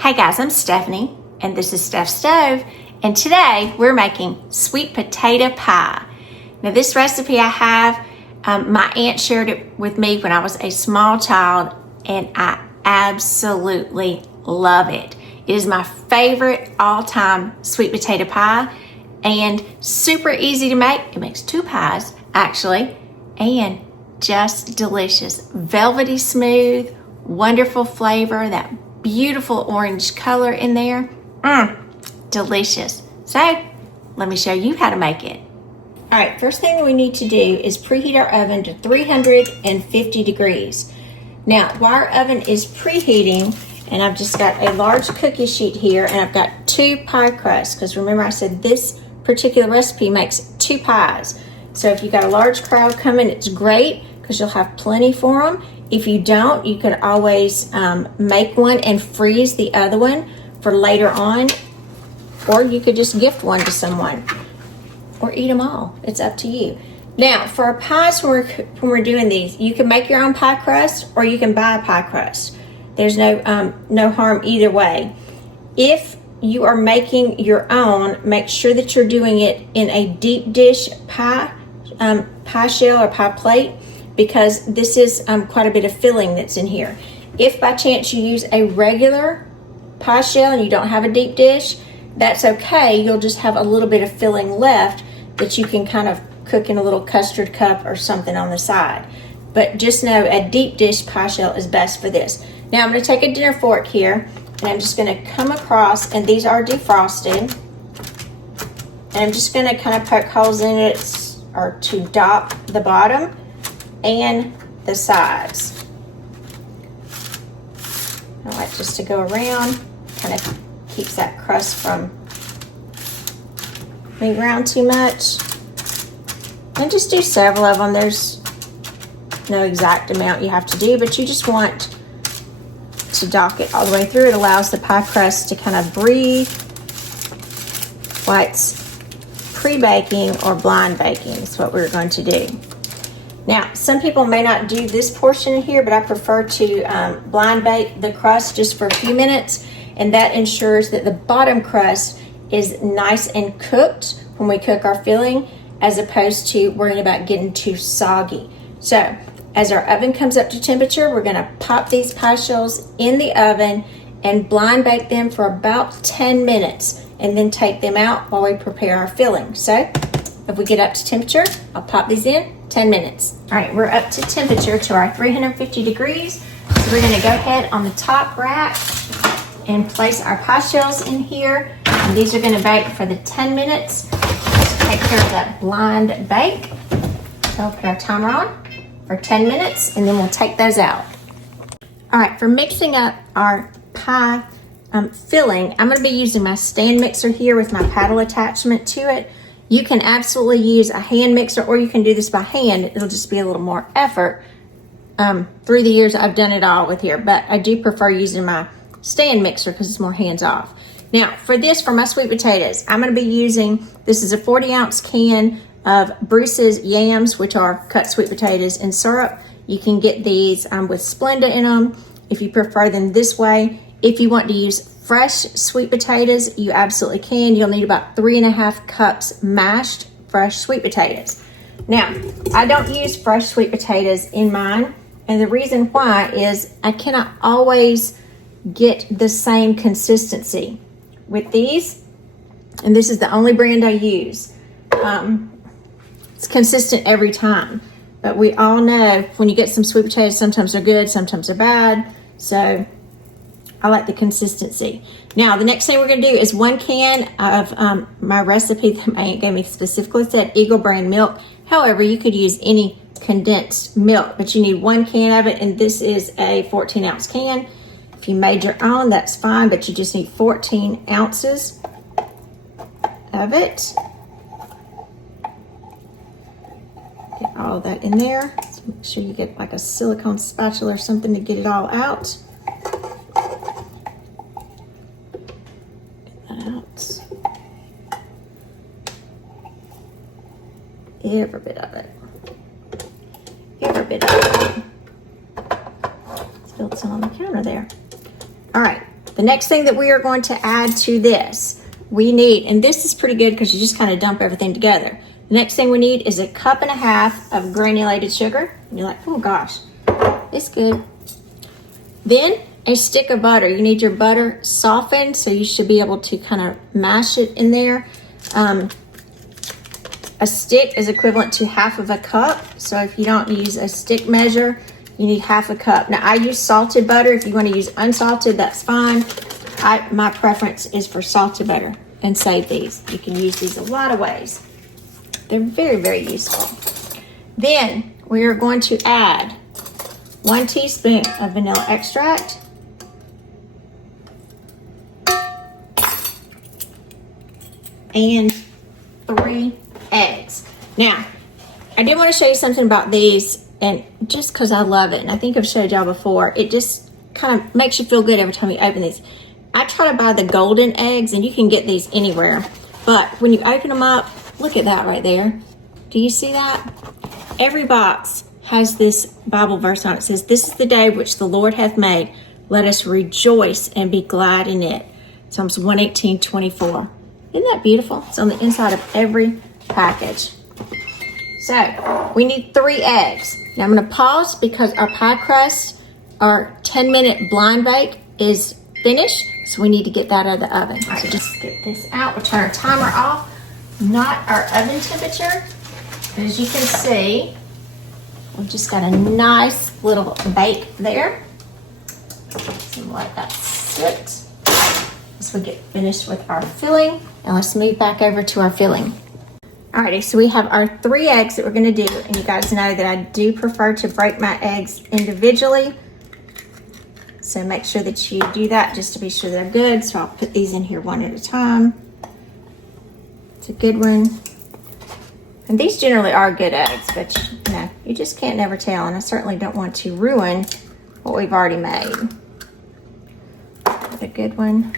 Hey guys, I'm Stephanie, and this is Steph's Stove, and today we're making sweet potato pie. Now this recipe I have, my aunt shared it with me when I was a small child, and I absolutely love it. It is my favorite all-time sweet potato pie, and super easy to make. It makes two pies, actually, and just delicious. Velvety smooth, wonderful flavor, that beautiful orange color in there. Delicious. So let me show you how to make it. All right, first thing we need to do is preheat our oven to 350 degrees. Now, while our oven is preheating, and I've just got a large cookie sheet here, and I've got 2 pie crusts, because remember I said this particular recipe makes 2 pies. So if you've got a large crowd coming, it's great because you'll have plenty for them. If you don't, you could always make one and freeze the other one for later on, or you could just gift one to someone or eat them all. It's up to you. Now, for our pies, when we're doing these, you can make your own pie crust or you can buy a pie crust. There's no harm either way. If you are making your own, make sure that you're doing it in a deep dish pie shell or pie plate, because this is quite a bit of filling that's in here. If by chance you use a regular pie shell and you don't have a deep dish, that's okay. You'll just have a little bit of filling left that you can kind of cook in a little custard cup or something on the side. But just know a deep dish pie shell is best for this. Now I'm going to take a dinner fork here, and I'm just going to come across, and these are defrosted, and I'm just going to kind of poke holes in it or to dop the bottom and the sides. I like just to go around, kind of keeps that crust from being around too much. And just do several of them. There's no exact amount you have to do, but you just want to dock it all the way through. It allows the pie crust to kind of breathe while it's pre-baking or blind baking. Is what we're going to do. Now, some people may not do this portion here, but I prefer to blind bake the crust just for a few minutes, and that ensures that the bottom crust is nice and cooked when we cook our filling, as opposed to worrying about getting too soggy. So, as our oven comes up to temperature, we're gonna pop these pie shells in the oven and blind bake them for about 10 minutes, and then take them out while we prepare our filling. So, if we get up to temperature, I'll pop these in 10 minutes. All right, we're up to temperature to our 350 degrees. So we're gonna go ahead on the top rack and place our pie shells in here. And these are gonna bake for the 10 minutes. Just take care of that blind bake. So I'll put our timer on for 10 minutes, and then we'll take those out. All right, for mixing up our pie filling, I'm gonna be using my stand mixer here with my paddle attachment to it. You can absolutely use a hand mixer, or you can do this by hand. It'll just be a little more effort. Through the years, I've done it all with here, but I do prefer using my stand mixer because it's more hands-off. Now, for my sweet potatoes, I'm going to be using, this is a 40-ounce can of Bruce's Yams, which are cut sweet potatoes in syrup. You can get these with Splenda in them if you prefer them this way. If you want to use fresh sweet potatoes, you absolutely can. You'll need about 3.5 cups mashed fresh sweet potatoes. Now, I don't use fresh sweet potatoes in mine, and the reason why is I cannot always get the same consistency with these, and this is the only brand I use. It's consistent every time, but we all know when you get some sweet potatoes, sometimes they're good, sometimes they're bad, so I like the consistency. Now, the next thing we're gonna do is 1 can of my recipe that my aunt gave me specifically said Eagle brand milk. However, you could use any condensed milk, but you need 1 can of it, and this is a 14-ounce can. If you made your own, that's fine, but you just need 14 ounces of it. Get all of that in there. So make sure you get like a silicone spatula or something to get it all out. Every bit of it. Every bit of it. Spilled some on the counter there. All right, The next thing that we are going to add to this, we need, and this is pretty good because you just kind of dump everything together. The next thing we need is 1.5 cups of granulated sugar. And you're like, oh gosh, it's good. Then a stick of butter. You need your butter softened, so you should be able to kind of mash it in there. A stick is equivalent to 1/2 cup. So if you don't use a stick measure, you need 1/2 cup. Now I use salted butter. If you want to use unsalted, that's fine. My preference is for salted butter, and save these. You can use these a lot of ways. They're very, very useful. Then we are going to add 1 teaspoon of vanilla extract. And 3 eggs. Now, I did want to show you something about these, and just because I love it, and I think I've showed y'all before, it just kind of makes you feel good every time you open these. I try to buy the golden eggs, and you can get these anywhere, but when you open them up, look at that right there. Do you see that? Every box has this Bible verse on it. It says, "This is the day which the Lord hath made. Let us rejoice and be glad in it." Psalms 118:24. Isn't that beautiful? It's on the inside of every package. So we need 3 eggs. Now I'm going to pause because our pie crust, our 10-minute blind bake is finished. So we need to get that out of the oven. So just get this out. We'll turn our timer off. Not our oven temperature. As you can see, we've just got a nice little bake there. So let that sit as we get finished with our filling. And let's move back over to our filling. Alrighty, so we have our 3 eggs that we're going to do. And you guys know that I do prefer to break my eggs individually. So make sure that you do that just to be sure they're good. So I'll put these in here one at a time. It's a good one. And these generally are good eggs, but you know, you just can't never tell. And I certainly don't want to ruin what we've already made. A good one.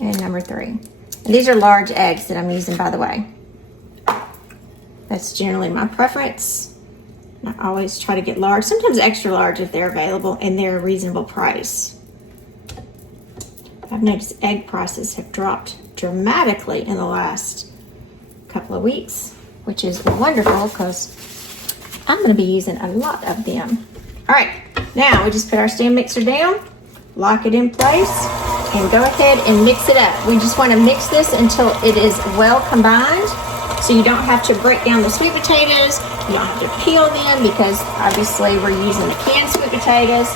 And number 3. And these are large eggs that I'm using, by the way. That's generally my preference. I always try to get large, sometimes extra large if they're available and they're a reasonable price. I've noticed egg prices have dropped dramatically in the last couple of weeks, which is wonderful because I'm going to be using a lot of them. All right, now we just put our stand mixer down, lock it in place, and go ahead and mix it up. We just want to mix this until it is well combined, so you don't have to break down the sweet potatoes. You don't have to peel them because obviously we're using the canned sweet potatoes.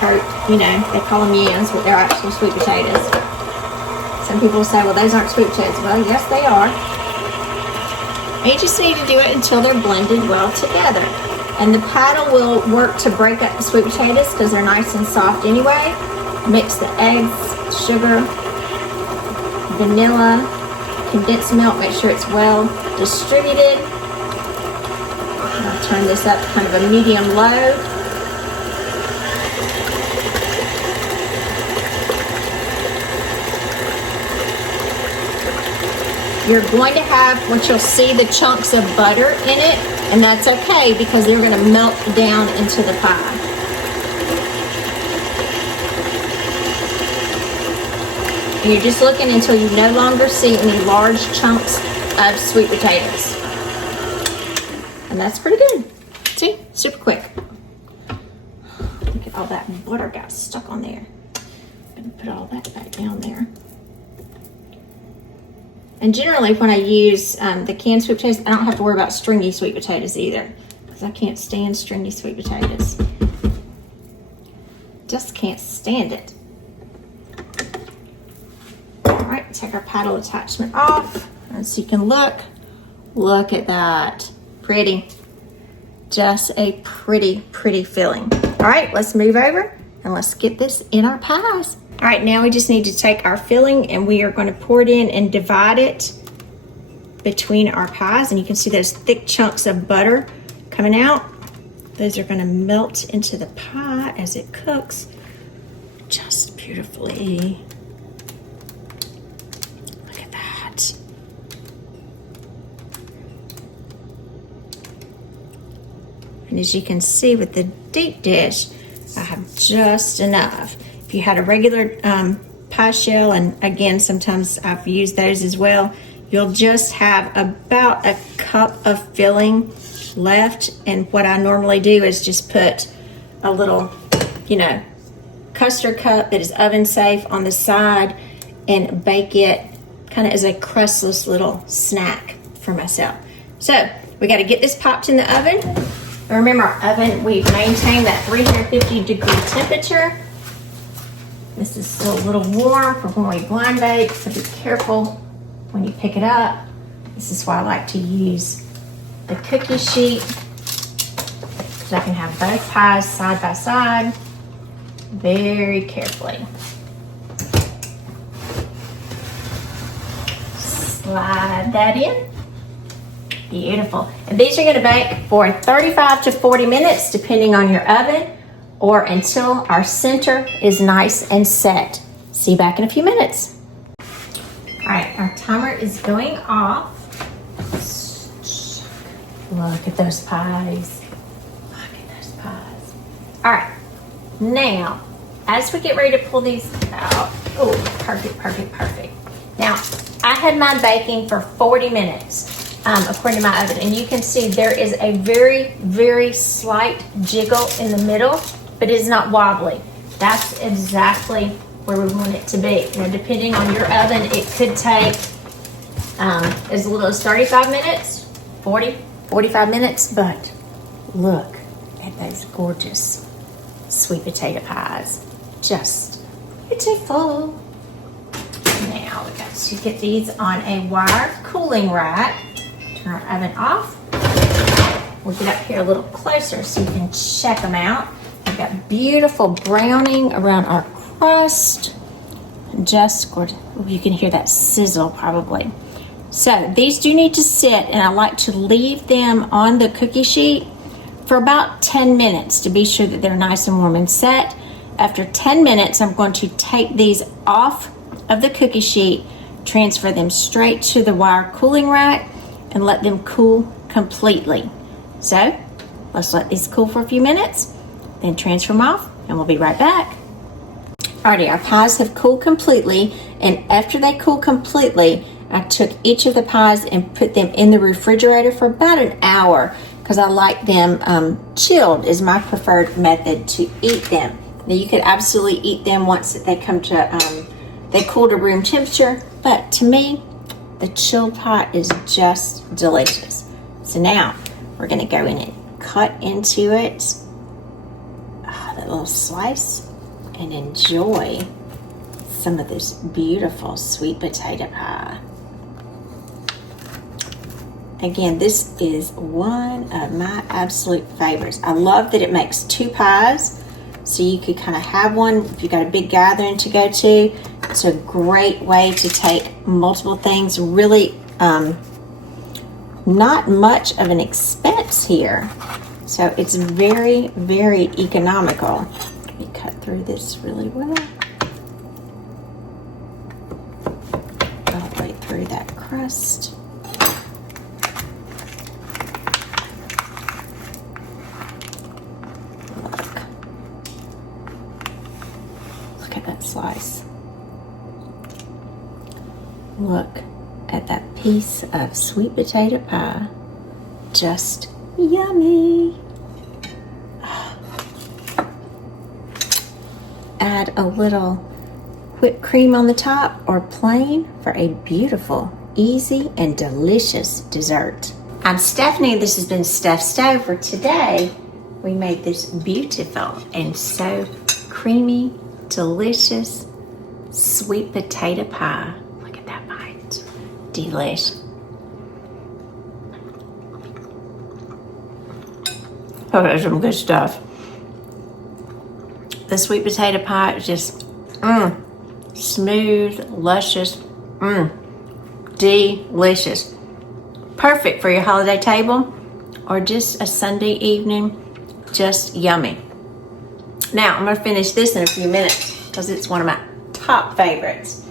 Or, you know, they call them yams, but they're actual sweet potatoes. Some people say, well, those aren't sweet potatoes. Well, yes, they are. And you just need to do it until they're blended well together. And the paddle will work to break up the sweet potatoes because they're nice and soft anyway. Mix the eggs, sugar, vanilla, condensed milk. Make sure it's well distributed. I'll turn this up to kind of a medium-low. You're going to have what you'll see the chunks of butter in it, and that's okay because they're going to melt down into the pie. And you're just looking until you no longer see any large chunks of sweet potatoes. And that's pretty good. See, super quick. Look at all that butter got stuck on there. And put all that back down there. And generally when I use the canned sweet potatoes, I don't have to worry about stringy sweet potatoes either, because I can't stand stringy sweet potatoes. Just can't stand it. All right, take our paddle attachment off. And so you can look at that. Pretty. Just a pretty, pretty filling. All right, let's move over and let's get this in our pies. All right, now we just need to take our filling and we are going to pour it in and divide it between our pies. And you can see those thick chunks of butter coming out. Those are going to melt into the pie as it cooks just beautifully. Look at that. And as you can see with the deep dish, I have just enough. If you had a regular pie shell, and again, sometimes I've used those as well, you'll just have about a cup of filling left. And what I normally do is just put a little, custard cup that is oven safe on the side and bake it kind of as a crustless little snack for myself. So we got to get this popped in the oven. Remember, our oven, we've maintained that 350 degree temperature. This is still a little warm for when we blind bake, so be careful when you pick it up. This is why I like to use the cookie sheet, so I can have both pies side by side very carefully. Slide that in. Beautiful. And these are going to bake for 35 to 40 minutes depending on your oven, or until our center is nice and set. See you back in a few minutes. All right, our timer is going off. Look at those pies. Look at those pies. All right, now as we get ready to pull these out, oh, perfect, perfect, perfect. Now, I had mine baking for 40 minutes. According to my oven, and you can see there is a very, very slight jiggle in the middle, but it is not wobbly. That's exactly where we want it to be. Now, depending on your oven, it could take as little as 35 minutes, 40, 45 minutes, but look at those gorgeous sweet potato pies. Just beautiful. Now, we got to get these on a wire cooling rack. Turn our oven off. We'll get up here a little closer so you can check them out. We've got beautiful browning around our crust. Just gorgeous. You can hear that sizzle probably. So these do need to sit, and I like to leave them on the cookie sheet for about 10 minutes to be sure that they're nice and warm and set. After 10 minutes, I'm going to take these off of the cookie sheet, transfer them straight to the wire cooling rack, and let them cool completely. So let's let these cool for a few minutes, then transfer them off, and we'll be right back. Alrighty, our pies have cooled completely, and after they cool completely, I took each of the pies and put them in the refrigerator for about an hour, because I like them chilled is my preferred method to eat them. Now you could absolutely eat them once they come to, they cool to room temperature, but to me, the chilled pie is just delicious. So now we're gonna go in and cut into it, that little slice, and enjoy some of this beautiful sweet potato pie. Again, this is one of my absolute favorites. I love that it makes two pies, so you could kind of have one if you got a big gathering to go to. It's a great way to take multiple things. Really not much of an expense here. So it's very, very economical. Let me cut through this really well. All the way through that crust. Look at that slice. Look at that piece of sweet potato pie. Just yummy. Add a little whipped cream on the top or plain for a beautiful, easy, and delicious dessert. I'm Stephanie. This has been Steph's Stove. For today, we made this beautiful and so creamy, delicious sweet potato pie. Look at that bite. Delish. Oh, that's some good stuff. The sweet potato pie is just smooth, luscious, delicious. Perfect for your holiday table or just a Sunday evening. Just yummy. Now, I'm going to finish this in a few minutes because it's one of my top favorites.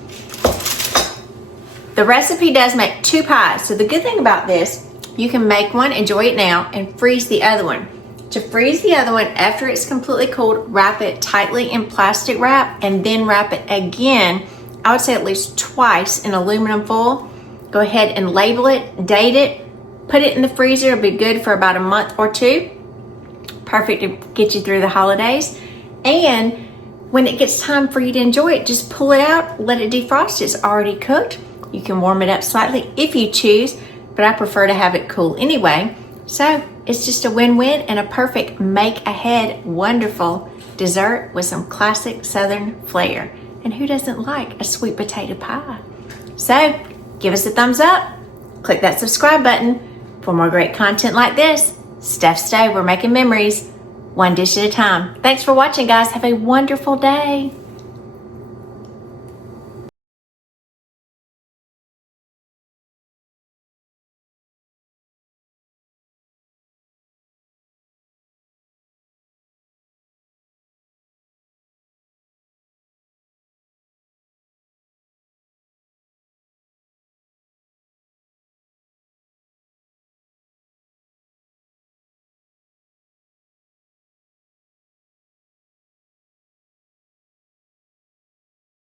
The recipe does make two pies. So the good thing about this, you can make one, enjoy it now, and freeze the other one. To freeze the other one, after it's completely cooled, wrap it tightly in plastic wrap and then wrap it again, I would say at least twice in aluminum foil. Go ahead and label it, date it, put it in the freezer. It'll be good for about a month or two. Perfect to get you through the holidays. And when it gets time for you to enjoy it, just pull it out, let it defrost. It's already cooked. You can warm it up slightly if you choose, but I prefer to have it cool anyway. So it's just a win-win and a perfect make-ahead wonderful dessert with some classic Southern flair. And who doesn't like a sweet potato pie? So give us a thumbs up, click that subscribe button for more great content like this. Steph Stove, we're making memories one dish at a time. Thanks for watching, guys. Have a wonderful day.